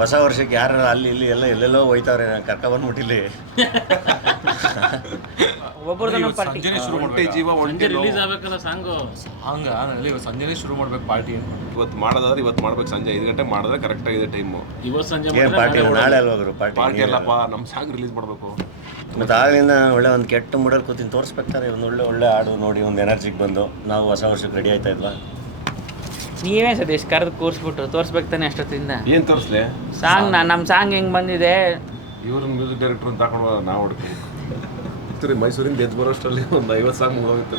ಹೊಸ ವರ್ಷಕ್ಕೆ ಯಾರು ಅಲ್ಲಿ ಇಲ್ಲಿ ಎಲ್ಲ ಎಲ್ಲೆಲ್ಲೋ ಹೋಯ್ತಾವ್ರೆ ನಾನು ಕರ್ಕ ಬಂದ್ಬಿಟ್ಟಿಲ್ಲಿ ನಮ್ಮ ಪಾರ್ಟಿ ಸಂಜೆನೆ ಶುರು ಒಂಟೆ ಮಾಡ್ಬೇಕು? ಜೀವ ಒಂಟೆ ರಿಲೀಸ್ ಆಗ್ಬೇಕಲ್ಲ ಸಾಂಗು. ಹಂಗ ಅಲ್ಲಿ ಸಂಜೆನೆ ಶುರು ಮಾಡ್ಬೇಕು ಪಾರ್ಟಿ ಇವತ್ತು ಮಾಡೋದಾದ್ರೆ ಇವತ್ತು ಮಾಡ್ಬೇಕು ಸಂಜೆ. ಐದು ಗಂಟೆಗೆ ಮಾಡಿದ್ರೆ ಕರೆಕ್ಟ್ ಆಗಿದೆ ಟೈಮು ಇವತ್ತು ಸಂಜೆ ಪಾರ್ಟಿ ನಾಳೆ ಅಲ್ವಾ ಪಾರ್ಟಿ ಪಾರ್ಟಿ ಅಲ್ಲಪ್ಪ ನಮ್ಮ ಸಾಂಗ್ ರಿಲೀಸ್ ಮಾಡಬೇಕು. ಮತ್ತು ಆಗಲಿಂದ ಒಳ್ಳೆ ಒಂದು ಕೆಟ್ಟ ಮೂಡಲ್ಲಿ ಕೂತೀನಿ ತೋರಿಸ್ಬೇಕಾರೆ ಒಂದು ಒಳ್ಳೆ ಒಳ್ಳೆ ಹಾಡು ನೋಡಿ ಒಂದು ಎನರ್ಜಿಗೆ ಬಂದು. ನಾವು ಹೊಸ ವರ್ಷಕ್ಕೆ ರೆಡಿ ಆಯ್ತಾ ಇದ್ವಾ? ನೀವೇ ಸತೀಶ್ ಕರೆದು ಕೂರಿಸ್ಬಿಟ್ರು ತೋರಿಸ್ಬೇಕು ತಾನೆ ಅಷ್ಟೊತ್ತಿಂದ. ಏನು ತೋರಿಸ್ಲಿ? ಸಾಂಗ್ ನಾ ನಮ್ಮ ಸಾಂಗ್ ಹೆಂಗೆ ಬಂದಿದೆ? ಇವ್ರ ಮ್ಯೂಸಿಕ್ ಡೈರೆಕ್ಟರ್ ಅಂತ ಹಾಕೊಂಡು ನಾವು ಹುಡುಕಿ. ಮೈಸೂರಿಂದ ಎದ್ದು ಬರೋಷ್ಟರಲ್ಲಿ ಒಂದು ಐವತ್ತು ಸಾಂಗ್ ಮುಗೋಗಿತ್ತು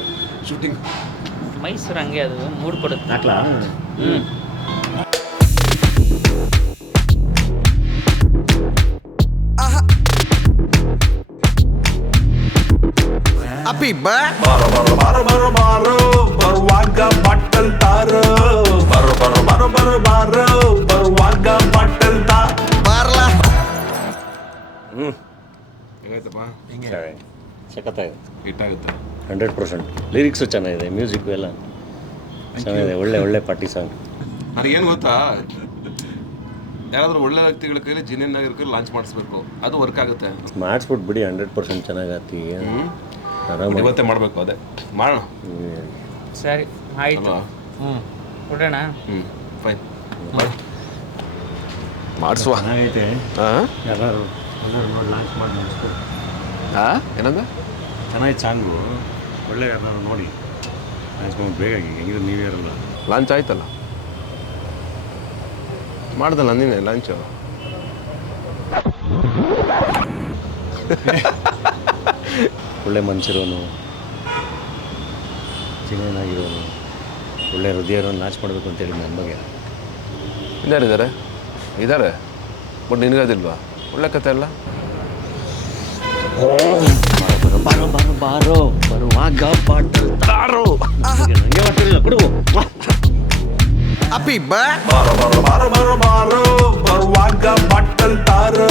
ಶೂಟಿಂಗ್ ಮೈಸೂರು ಹಂಗೆ ಅದು ಮೂಡ್ ಕೊಡುತ್ತೆ. ಹಾಕ್ಲಾ ಹ್ಞೂ ಅಪ್ಪಿ ಬಾ. ಬಾರೋ ಬಾರೋ ಬಾರೋ ಬಾರೋ ಬಾರೋ ಬರುವಾಗ ಬಟ್ಟಲ್ ತಾರೋ. ಬಾರೋ ಬಾರೋ ಬಾರೋ ಬಾರೋ ಬಾರೋ ಬರುವಾಗ ಪಟ್ಟಂತ. ಬಾರ್ಲ. ಹ್ಞೂ ಹೆಂಗಾಯ್ತಪ್ಪ? ಸರಿ. ಸಖತ್ತಾಗಿದೆ. ಹಿಟ್ಟಾಗುತ್ತೆ? Hundred percent. ಲಿರಿಕ್ಸು ಚೆನ್ನಾಗಿದೆ ಮ್ಯೂಸಿಕ್ಕು ಎಲ್ಲ. ಚೆನ್ನಾಗಿದೆ ಒಳ್ಳೆ ಒಳ್ಳೆ ಪಾರ್ಟಿ ಸಾಂಗ್ ನನಗೇನು ಗೊತ್ತಾ? ಯಾರಾದರೂ ಒಳ್ಳೆ ವ್ಯಕ್ತಿಗಳ ಕೈಲಿ ಜಿನಿಯನ್ ಆಗಿರೋ ಲಾಂಚ್ ಮಾಡಿಸ್ಬೇಕು. ಅದು ವರ್ಕ್ ಆಗುತ್ತೆ. ಮಾಡಿಸ್ಬಿಟ್ಟು ಬಿಡಿ ಹಂಡ್ರೆಡ್ ಪರ್ಸೆಂಟ್ ಚೆನ್ನಾಗತ್ತಿ ಆರಾಮಾಗಿ. ಇವತ್ತೇ ಮಾಡಬೇಕು ಅದೇ. ಮಾಡೋಣ. ಸರಿ ಆಯಿತು. ಹ್ಞೂ ಕೊಡೋಣ? ಹ್ಞೂ ಫೈನ್ ಮಾಡಿಸುವ. ಚೆನ್ನಾಗೈತೆ. ಹಾಂ ಎಲ್ಲರೂ ಎಲ್ಲರೂ ನೋಡಿ ಲಾಂಚ್ ಮಾಡಿ ಏನಂದ? ಸಾಂಗು. ಒಳ್ಳೆ ನೋಡಿ. ಲಾಂಚ್ ಮಾಡಿ ಬೇಗ ಹೆಂಗಿದ್ರೆ ನೀವೇ ಇರಲ್ಲ ಲಾಂಚ್ ಆಯ್ತಲ್ಲ? ಮಾಡ್ದಲ್ಲ ನೀನೆ ಲಾಂಚು ಒಳ್ಳೆ ಮನುಷ್ಯರೋನು ಚೆನ್ನಾಗಿರೋನು ಒಳ್ಳೆ ಹೃದಯ ಇರೋನು ಲಾಂಚ್ ಮಾಡಬೇಕು ಅಂತೇಳಿ ನನ್ನ ಬಗ್ಗೆ. ಇದಾರಿದ್ದಾರೆ ಇದ್ದಾರೆ ಬಟ್ ನಿನಗದಿಲ್ವಾ? ಒಳ್ಳೆ ಕತೆ ಅಲ್ಲ? ಬಾರೋ ಬಾರೋ ಬಾರೋ ಬರುವಾಗ ಬಾಟಲ್ ತಾರೋ ಹಂಗೆ ಮಾಡ್ತಿರಲಿಲ್ಲ ಕೊಡು ಅಪ್ಪಿ ಬಾ. ಬಾರೋ ಬಾರೋ ಬಾರೋ ಬಾರೋ ಬಾರೋ ಬರುವಾಗ ಬಟ್ಟಲ್ ತಾರೋ